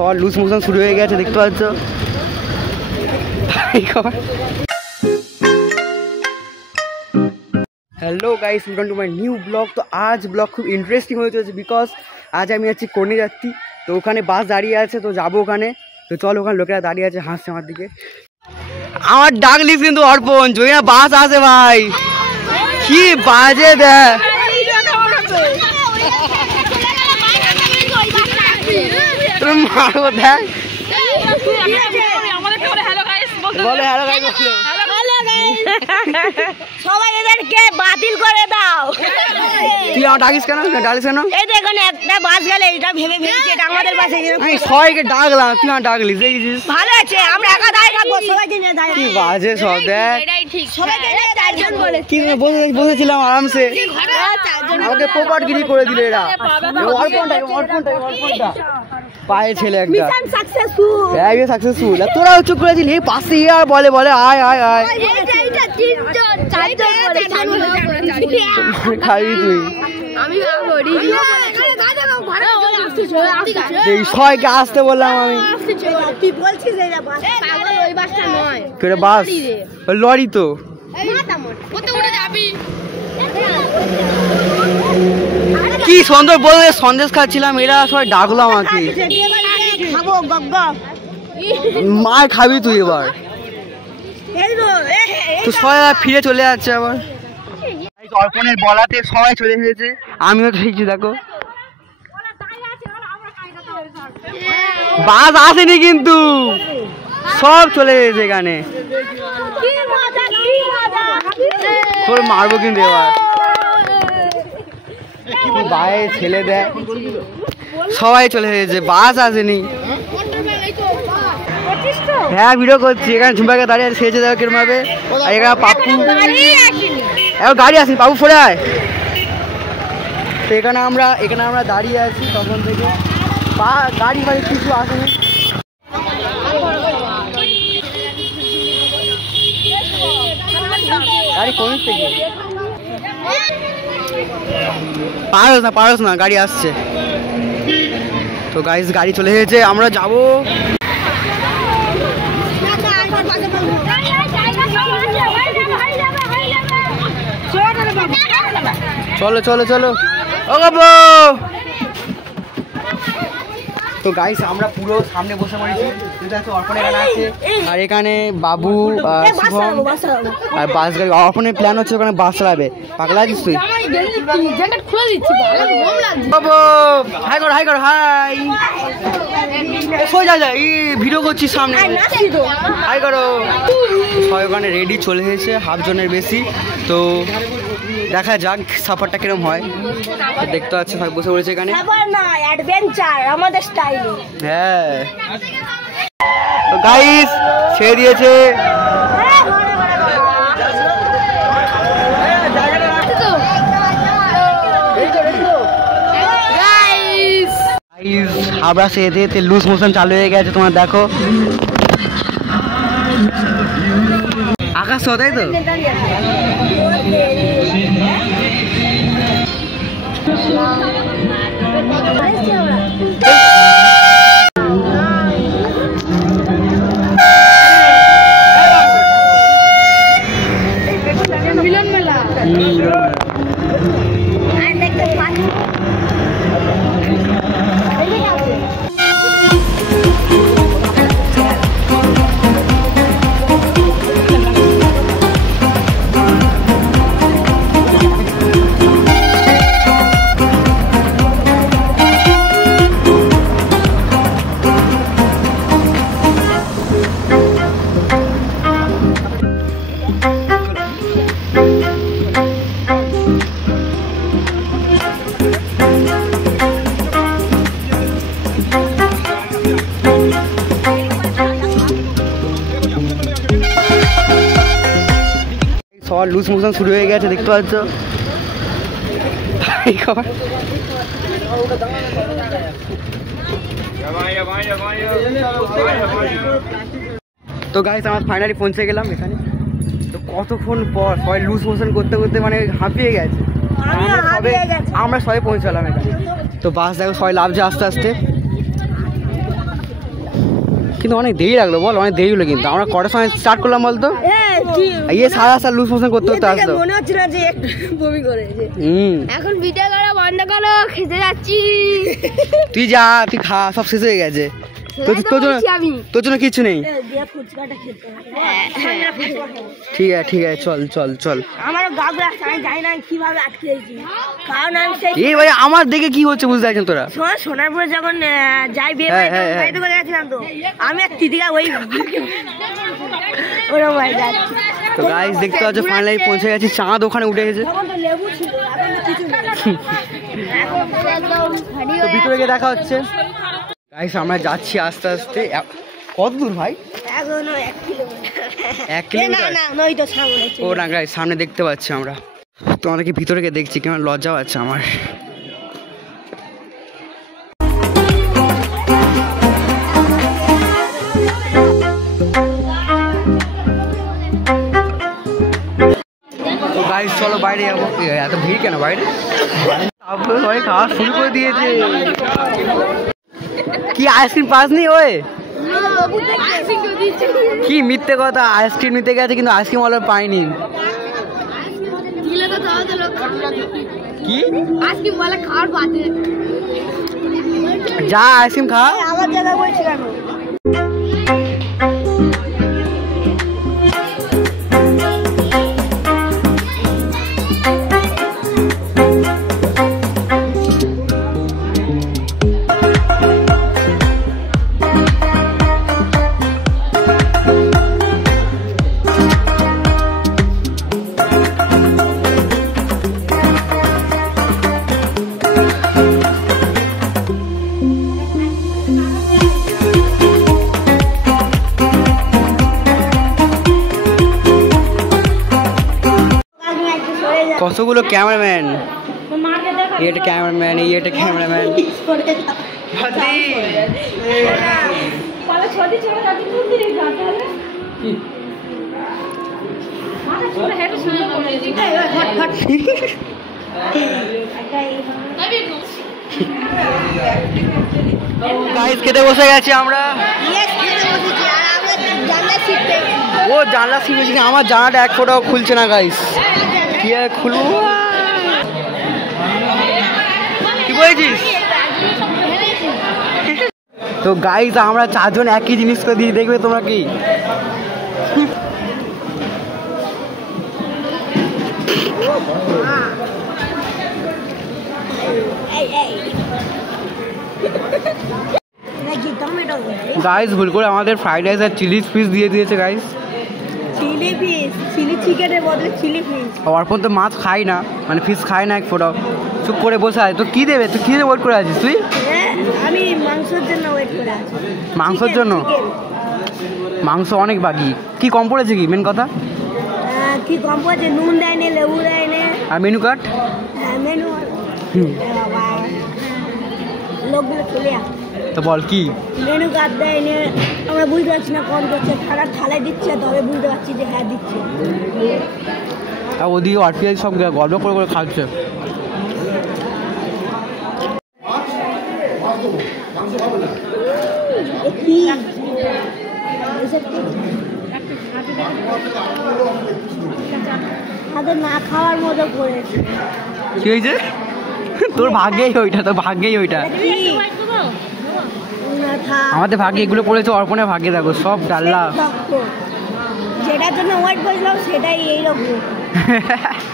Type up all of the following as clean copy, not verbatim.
সবার loose motion শুরু হয়ে গেছে, দেখতে পাচ্ছ। Hello guys, welcome to my new blog. তো আজ ব্লগ খুব ইন্টারেস্টিং হয়ে চলেছে, বিকজ আজ আমি যাচ্ছি কর্ণে যাচ্ছি। তো ওখানে বাস দাঁড়িয়ে আছে, তো যাবো ওখানে। তো চল, ওখানে লোকেরা দাঁড়িয়ে আছে, হাসছে আমার দিকে। আমার ডাকলিস কিন্তু অর্পণ, যদি না বাস আসে ভাই, কি বাজে দেখ। মারবো দেখ, বলে হ্যালো গাইস, সবাই এদেরকে বাতিল করে দাও। তুই আমার ডাকিস কেন, ডাকিস কেন? এই তো এখানে একটা বাস গেলে এটা ভেবে ভেবেছি এটা আমাদের বাসে। আমি সবাইকে ডাকলাম, তুই আমার ডাকলিস, দেখেছিস? ভালো আছে, আমরা একা দাঁড়িয়ে থাকবো, সবাইকে নিয়ে দাঁড়িয়ে। কি বাজে সব দেখ, সবাইকে নিয়ে চারজন বলে কি বসেছিলাম আরামসে, আমাকে পোপাটগিরি করে দিল এরা। অর্পণটা পায়ে ছেলে একটা, মিশন সাকসেসফুল, একদম সাকসেসফুল। তোরা চুপ করে দিলি, এই পাশে আর বলে আয় আয় আয়, এইটা তিনজন চারজন বলে খাবি তুই। আমি করি এই সবাইকে আসতে বললাম আমি, তুই বলছিস এটা বাস, পাগল ওই বাসটা নয়। কেটে বাস লরি তো কি সুন্দর বলে সন্দেশ খাচ্ছিলাম, এরা সবাই ডাকলো আমাকে। খাবো গগ্গা, মার খাবি তুই এবার। তো সবাই ফিরে চলে যাচ্ছে আবার। অর্পণের বলাতে সবাই চলে এসেছে, আমিও দেখছি। দেখো বাস আসেনি কিন্তু সব চলে এসেছে এখানে। তোর মারবো কিন্তু এবার, বাইরে ছেলে দেয়, সবাই চলে এসেছে, বাস আসেনি। হ্যাঁ ভিডিও করছি, এখানে ঝুমপাকে দাঁড়িয়ে আছে, সেজে দেওয়া কিরম হবে। আর এখানে পাপ্পু, এখন গাড়ি আসেনি, পাপ্পু ফোরে আয়। তো এখানে আমরা দাঁড়িয়ে আছি তখন থেকে, গাড়ি বাড়ি কিছু আসেনি। গাড়ি কোন থেকে পারস না, গাড়ি আসছে। তো গাইস গাড়ি চলে এসেছে, আমরা যাবো। চলো চলো চলো, ও বাবু। তো গাইস আমরা পুরো সামনে বসে পড়েছি, অর্পণ এখানে আছে, আর এখানে বাবু, শুভম আর বাস গাড়ি। অর্পণের প্ল্যান হচ্ছে ওখানে বাস চালাবে। পাগলা আছিস তুই? বাবু হাই কর, হাই কর, হাই। সোজা যা, এই ভিডিও করছিস সামনে, হাই করো। সবাই ওখানে রেডি চলে এসেছে, হাফ জনের বেশি। তো দেখা যাক সাফারটা কিরম হয়। দেখতে পাচ্ছি সবাই বসে পড়েছে এখানে, আমাদের স্টাইল। হ্যাঁ তো গাইস ছেড়ে দিয়েছে। হাবড়া সে যেতে লুজ মোশন চালু হয়ে গেছে, তোমার দেখো আকাশ, তাই তো। সবার লুজ মোশন শুরু হয়ে গেছে, দেখতে পাচ্ছ। তো গাইস আমরা ফাইনালি পৌঁছে গেলাম এখানে। তো কতক্ষণ পর সবাই লুজ মোশন করতে করতে মানে হাঁপিয়ে গেছে, আমরা সবাই পৌঁছালাম এখানে। তো বাস দেখো সবাই লাভছে আস্তে আস্তে। কিন্তু অনেক দেরি লাগলো বল, অনেক দেরি হলো কিন্তু। আমরা কটার সময় স্টার্ট করলাম বলতো? ইয়ে সারা সারা লুজ মোশন করতে করতে আসলো। মনে হচ্ছে না যে একটু বমি করেছে। এখন ভিডিও করা বন্ধ করো, খেতে যাচ্ছি। তুই যা, তুই খা, সব শেষ হয়ে গেছে। তোর জন্য কিছু নেই। ঠিক আছে ঠিক আছে, চল চল চল। আমার গাবলা আমি জানি না কিভাবে আটকেছি, কারণ আমি এই ভাই আমার দেখে কি হচ্ছে বুঝতে পারছেন তোরা? সোনারপুরে যখন যাই বিয়ে বাড়িতে করে গেছিলাম তো আমি আর তিতিকা ওই ওরা ভাই যাচ্ছি। তো গাইস দেখতে পাচ্ছ ফাইনালি পৌঁছে গেছি, চাঁদ ওখানে উঠে গেছে। তখন তো লেবু ছিল, এখন তো কিছু নেই। তো ভিতরে গিয়ে দেখা হচ্ছে। গাইস আমরা যাচ্ছি আস্তে আস্তে। কত দূর ভাই? এখনো 1 কিলোমিটার। 1 কিলোমিটার? না নই তো সামনে। ও না গাইস সামনে দেখতে পাচ্ছি আমরা। তোমাদেরকে ভিতরে গিয়ে দেখছি, কেমন লজ্জা পাচ্ছে আমার। তো গাইস চলো বাইরে যাবো। এত ভিড় কেন বাইরে? সবাই খাওয়া শুরু করে দিয়েছে। কি আইসক্রিম পাসনি ওই? কি মিথ্যে কথা, আইসক্রিম নিতে গেছে কিন্তু আইসক্রিম ওয়ালা পাইনি। কি যা আইসক্রিম খা। আমার জায়গায় বলছি কেন? কতগুলো ক্যামেরাম্যান, এটা ক্যামেরাম্যান, এটা ক্যামেরাম্যান। গাইস খেতে বসে গেছি আমরা। ও জানলা সিট বেশি, আমার জানাটা 1 ফোঁটাও খুলছে না গাইস। কি আর খুলবো? কি বলছিস? তো গাইস আমরা 4 জন একই জিনিস করে দিয়ে দেখবে তোমরা কি? গাইস ভুল করে আমাদের ফ্রাইড রাইস আর চিলি ফিশ দিয়ে দিয়েছে গাইস। চিলি ফিশ, চিলি চিকেনের বদলে চিলি ফিশ। অর্পণ তো মাছ খাই না, মানে ফিশ খাই না 1 ফোঁটাও। চুপ করে বসে আছে। তো কি দেবে? তুই কি ওয়েট করে আছিস তুই? আমি মাংসের জন্য ওয়েট করে আছি। মাংসের জন্য? মাংস অনেক বাকি। কি কম পড়েছে কি মেন কথা? কি কম পড়েছে? নুন দেয়নি, লেবু দেয়নি। আর মেনু কার্ড? মেনু বাবা লোকগুলো চলে আসে। তো বল কি? মেনু কার্ড দেয়নি, আমরা বুঝতে পারছি না কম করছে। খারাপ থালায় দিচ্ছে, তবে বুঝতে পারছি যে হ্যাঁ দিচ্ছে। আর ওদিকে আরপিআই সব গল্প করে করে খাচ্ছে। না খাওয়ার মতো করেছে। কি হয়েছে? তোর ভাগ্যেই ওইটা, তোর ভাগ্যেই ওইটা। আমাদের ভাগ্যে এগুলো পড়েছে, অর্পণের ভাগ্যে দেখো সব ডাল্লা। যেটার জন্য ওয়েট করেছিলাম সেটাই এইরকম।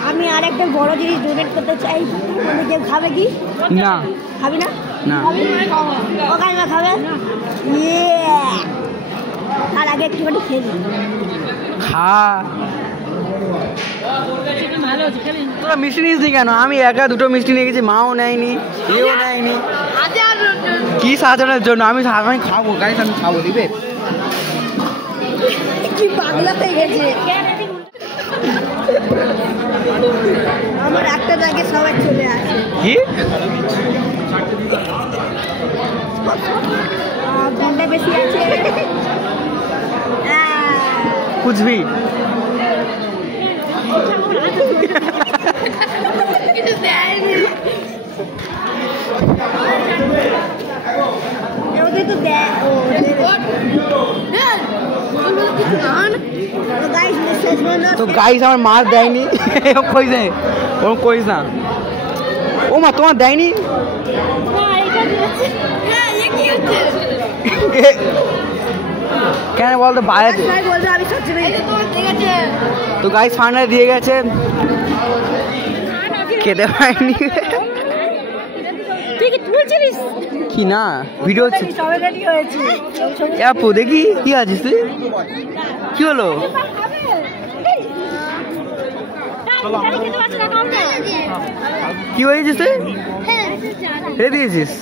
আমি আরেকটা বড় জিনিস ডোনেট করতে চাই। কেউ খাবে কি? না। খাবি না? না। ও কাইমা খাবে? তার আগে একটুখানি খেয়ে নি। খা। তোরা মিষ্টি নিস নি কেন? আমি একা 2টো মিষ্টি নিয়ে গেছি, মাও নেয়নি, এও নেয়নি। কি সাজানোর জন্য? আমি খাবো গাইস, আমি খাবো। দিবে কি পাগলা হয়ে গেছে। আমার একটা জায়গায় সবাই চলে আসে। কি ঘন্টা বেশি আছে বুঝবি? তো দেয় ও তো গাইস আমার মার দেয়নি কই যায় ওরকম কইস না ও মা তোমার দেয়নি কেন বলতো বাইরে তো গাইস ফাইনালি দিয়ে গেছে খেতে পারিনি কি না ভিডিও আপু দেখি কি আছিস তুই কি হলো কি হয়েছিস তুই রে দিয়েছিস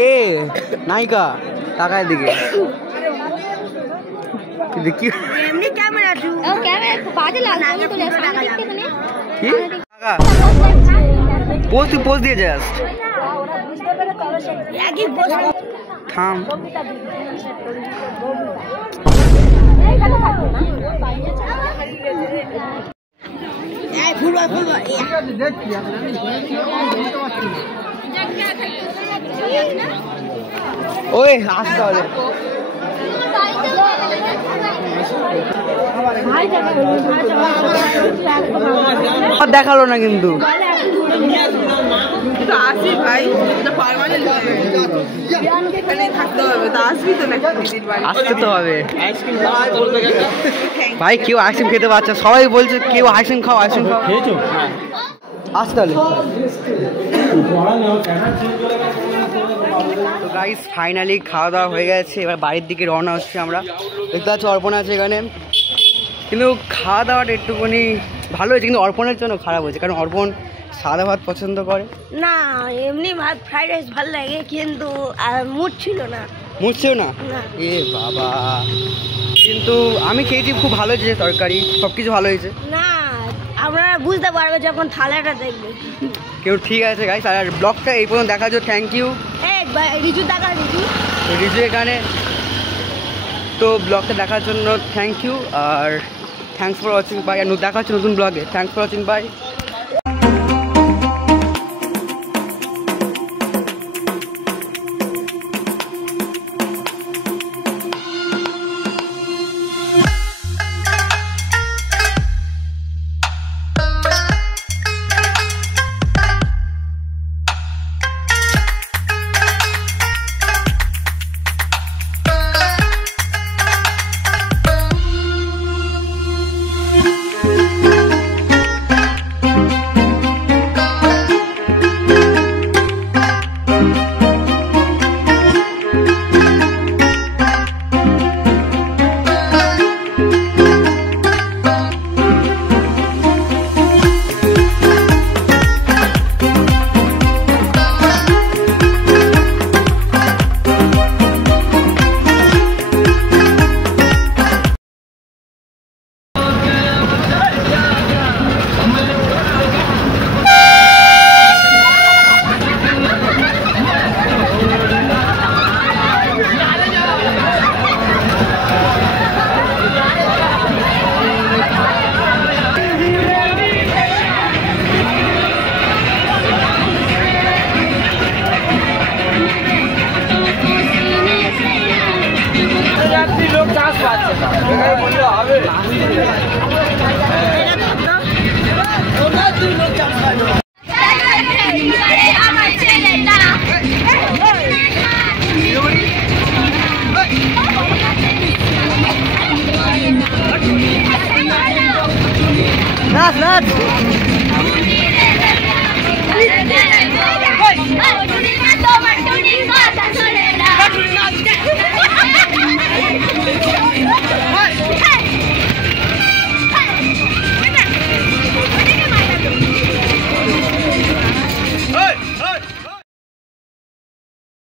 এ নায়িকা টাকার দিকে কি পোস্ট দিয়ে জাস্ট থাম ওই আসতে হবে দেখালো না কিন্তু আসতে তো হবে ভাই কেউ আইসক্রিম খেতে পারছে সবাই বলছে কেউ আইসক্রিম খাও আইসক্রিম খাও আসতে হবে তো গাইস ফাইনালি খাওয়া দাওয়া হয়ে গেছে এবার বাড়ির দিকে রওনা হচ্ছে আমরা দেখতে পাচ্ছি অর্পণ আছে এখানে কিন্তু খাওয়া দাওয়াটা একটুখানি ভালো হয়েছে কিন্তু অর্পণের জন্য খারাপ হয়েছে কারণ অর্পণ সাদা ভাত পছন্দ করে না এমনি ভাত ফ্রাইড রাইস ভালো লাগে কিন্তু মুড ছিল না এ বাবা কিন্তু আমি খেয়েছি খুব ভালো হয়েছে তরকারি সব কিছু ভালো হয়েছে না আপনারা বুঝতে পারবে যখন থালাটা দেখবে কেউ ঠিক আছে গাইস আর ব্লগটা এই পর্যন্ত দেখার জন্য থ্যাংক ইউ রিজু এখানে তো ব্লগটা দেখার জন্য থ্যাংক ইউ আর থ্যাংকস ফর ওয়াচিং বাই আর দেখা হচ্ছে নতুন ব্লগে থ্যাংকস ফর ওয়াচিং বাই লোক চাষ পাচ্ছে না, বললে হবে।